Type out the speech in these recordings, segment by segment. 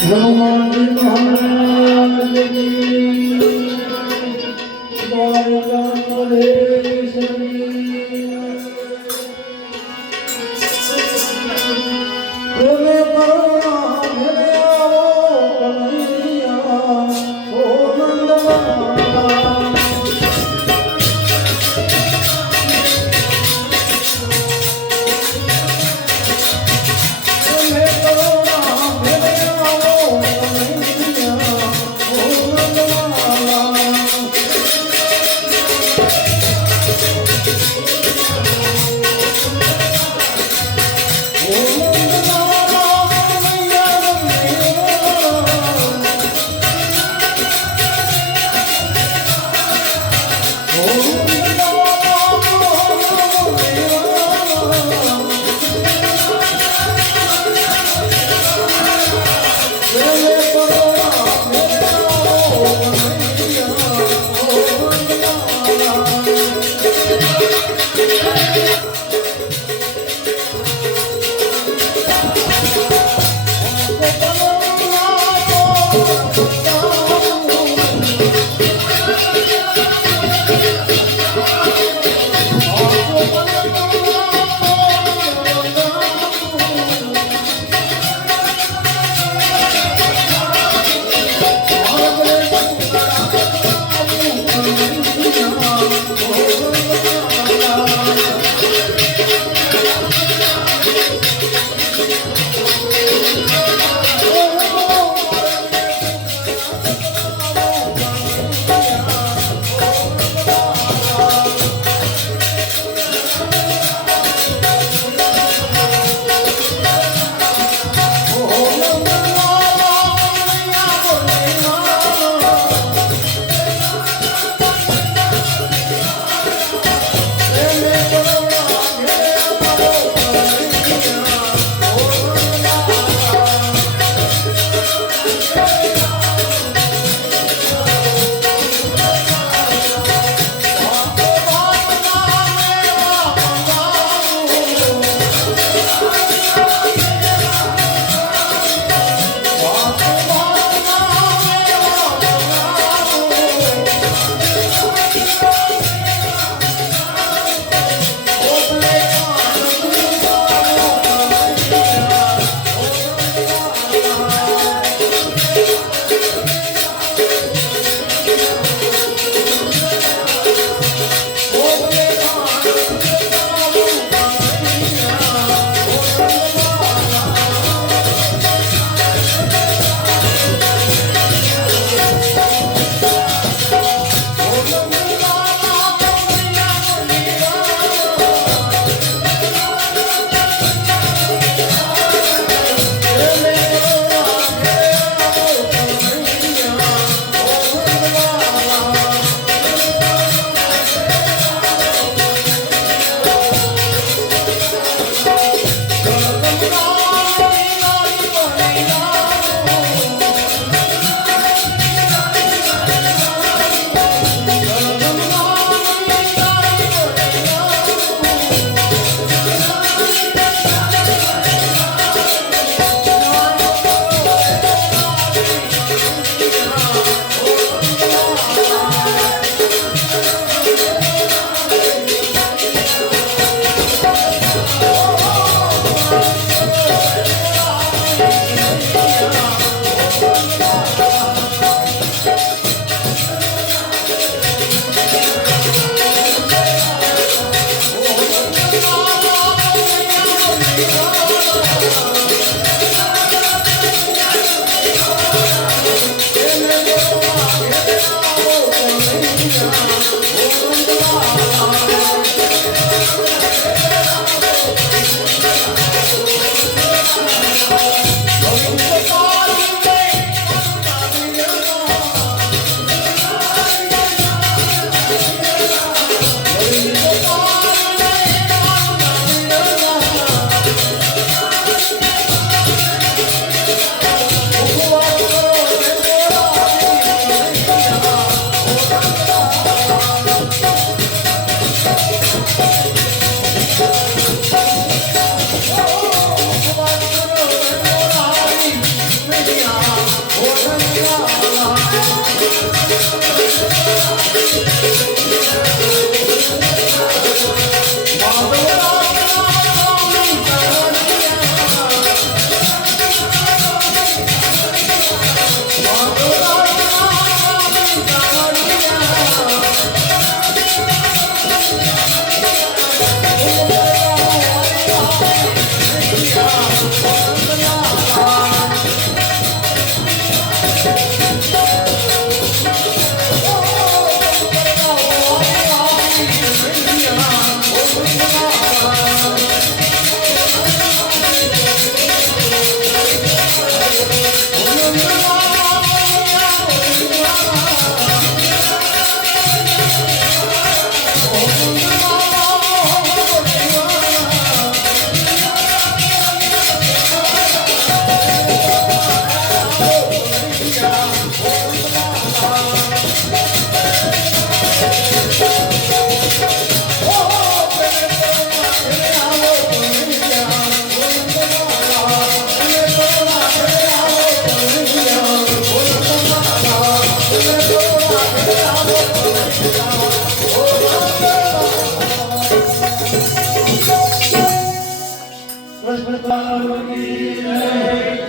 હનુમાન મહારાજ કી દ્વારકાધીશની પ્રેમે કરુણા મેરે આવો કનૈયા ઓ નંદલાલા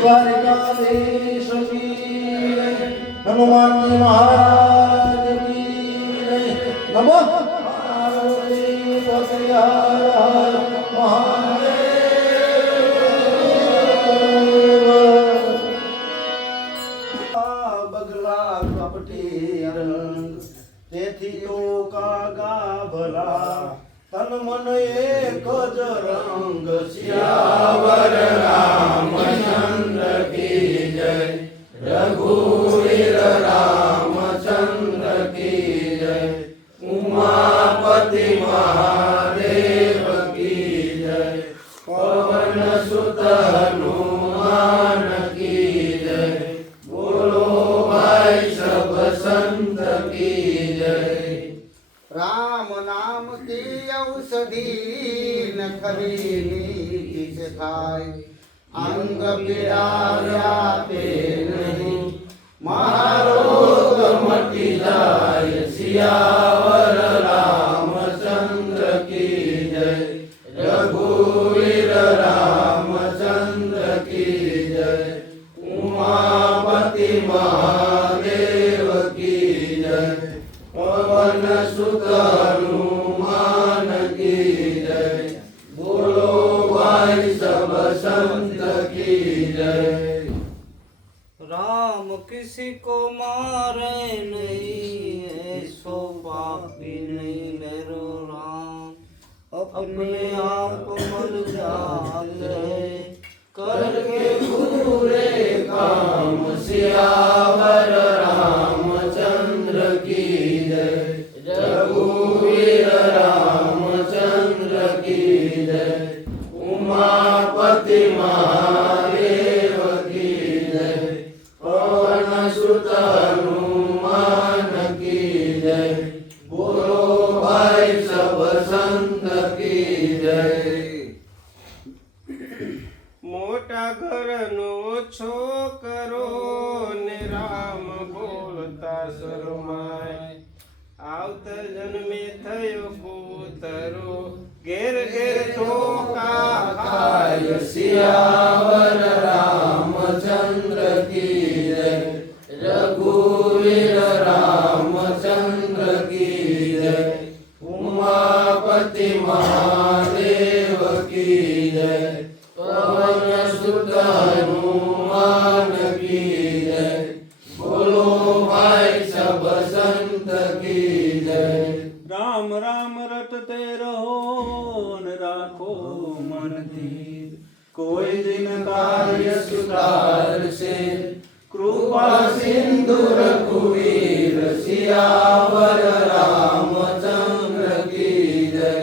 દ્વારિકાધીશ કી જય. હનુમાનજી મહારાજ કી જય. નમો પાર્વતી પતે હર હર મહાદેવ. બગલા કપટી રંગ તેથી તો કાગા ભલા તન મન એક જ રંગ સિયાવર રામચંદ્ર કી જય. રઘુવીર રામચંદ્ર કી જય. ઉમાપતિ મહાદેવ કી જય. પવન સુત હનુમાન કી જય. બોલો ભાઈ સબ સંત કી જય. राम नाम की औषधि न खरी नीति से खाय अंग पीड़ा व्यापे नहीं महारोग मटी जाय. सियावर रामचंद्र की जय. रघुवीर रामचंद्र की जय. उमापति महादेव की जय. पवन सुत हनुमान की जय. बोलो भाई सब संत की जय. राम किसी को मारे नहीं, ऐसो पापी नहीं मेरो राम. अपने आप मर जाते करके पूरे काम. सियावर रामचंद्र की जय. रघुवीर रामचंद्र की जय. उमापति महादेव की जय. पवन सुत हनुमान की जय. बोलो भाई सब संत की जय. મોટા ઘરનો છોકરો ને રામ બોલતા શરમાય. આવત જન્મે થયો કૂતરો ઘેર ઘેર ઠોકા ખાય. सियावर रामचंद्र की जय. रघुवीर रामचंद्र की जय. उमापति महादेव की जय. पवन सुत हनुमान की जय. बोलो भाई सब संत की जय. રામ રામ રટતે રહો ને રાખો મન ધીર. કોઈ દિન કાર્ય सुधार से कृपा सिंधु रघुवीर. सियावर रामचंद्र की जय.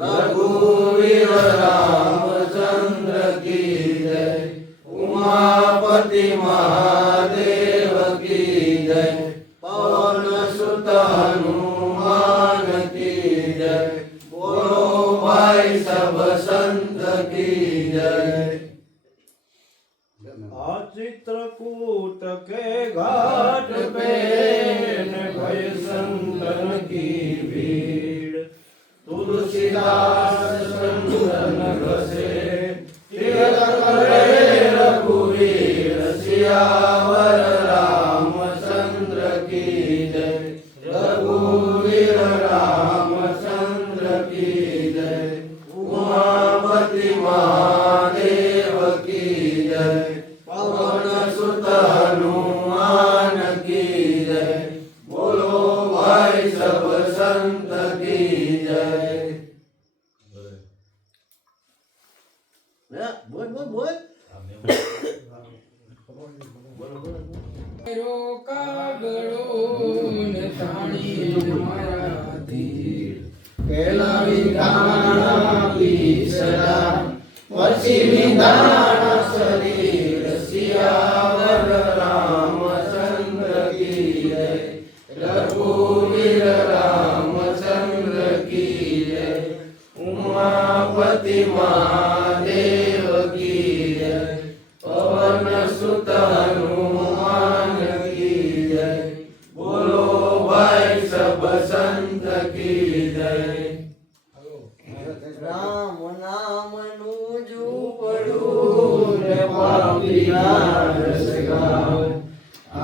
रघुवीर रामचंद्र की जय. उमापति महादेव की जय. पवन सुत हनुमान की जय. बोलो भाई सब संत की जय. આ चित्रकूट के घाट पे भय संतन की भीड़ तुलसीदास संतन घसे तिलक करे रघुवीर सियावर रामचंद्र की जय रघुवीर रामचंद्र की जय उमापति महादेव की जय पवन सुत हनुमान की जय बोलो भाई सब संत की जय બોલ પેલા વિધાના પીસરા પછી વિધાના શરીર સિયાવર રામચંદ્ર કી જય રઘુવીર રામચંદ્ર કી જય ઉમાપતિ મહાદેવ કી જય પવન સુત હનુમાન કી જય બોલો ભાઈ સબ સંત કી જય રામ નામનું ઝૂંપડું ને પાપીના રસ ગાવ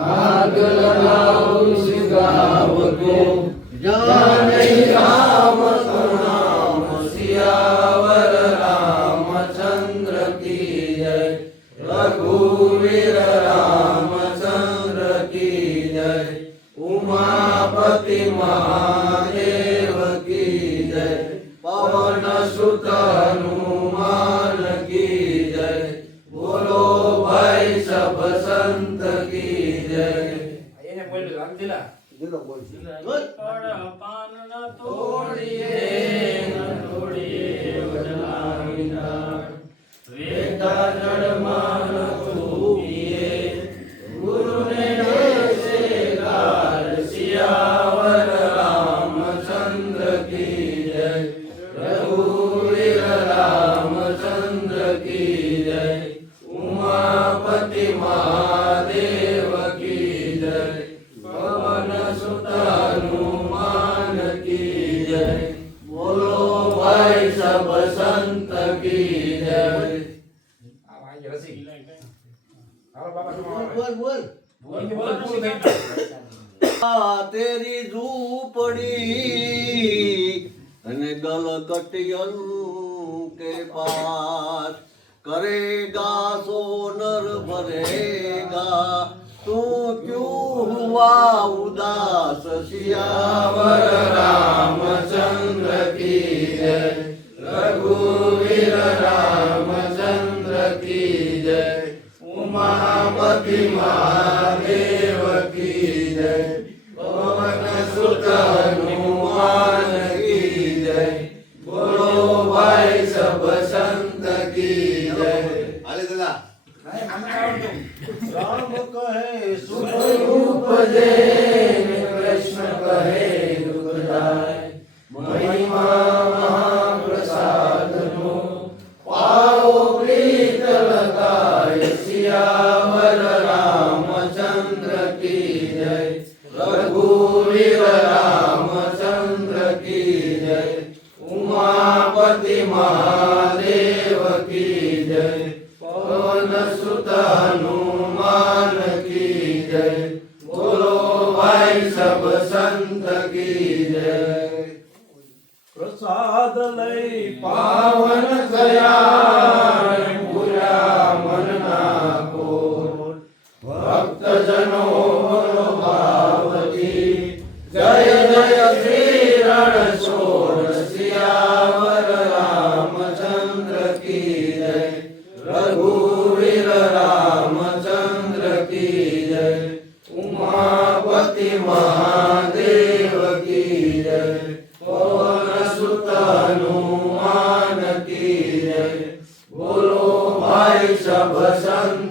આગ લગાવ સુગાવ કો જાનૈ રામ નામ સિયાવર રામચંદ્ર કી જય રઘુવીર રામચંદ્ર કી જય ઉમાપતિ મહાદેવ કી જય પવન સુત હનુમાન કી જય બોલો ભાઈ સબ સંત કી જય પાનના તોડીએ વેતા જળમાન તૂપીએ ગુરુને દેશે ગાર સિયાવર રામચંદ્ર કી જય રઘુવીર રામચંદ્ર કી જય ઉમાપતિ મહાદેવ કી જય પવન સુત હનુમાન કી જય બોલો ભાઈ સબ સંત કી જય તેરી ઝૂંપડી અને ગલગટિયન के पास करेगा सोनर भरेगा तू क्यों हुआ उदास सियावर रामचंद्र की जय रघुवीर रामचंद्र की जय उमापति महादेव की जय पवन सुत हनुमान की जय बोलो भाई सब संत की जय राम कहे सुख रूप दे कृष्ण कहे दुख जाय महिमा महाप्रसाद नो पाओ प्रीत लगाय सियावर रामचंद्र की जय रघुवीर रामचंद्र की जय उमापति महादेव की जय पवन सुत हनुमान की जय बोलो भाई सब संत की जय प्रसाद लई पावन दया पूरा मन ना को भक्त जनों भावती जय जय श्री रणछोड़ सियावर रामचंद्र की जय रघुवीर रामचंद्र की जय उमापति महादेव की जय पवन सुत हनुमान की जय बोलो भाई सब संत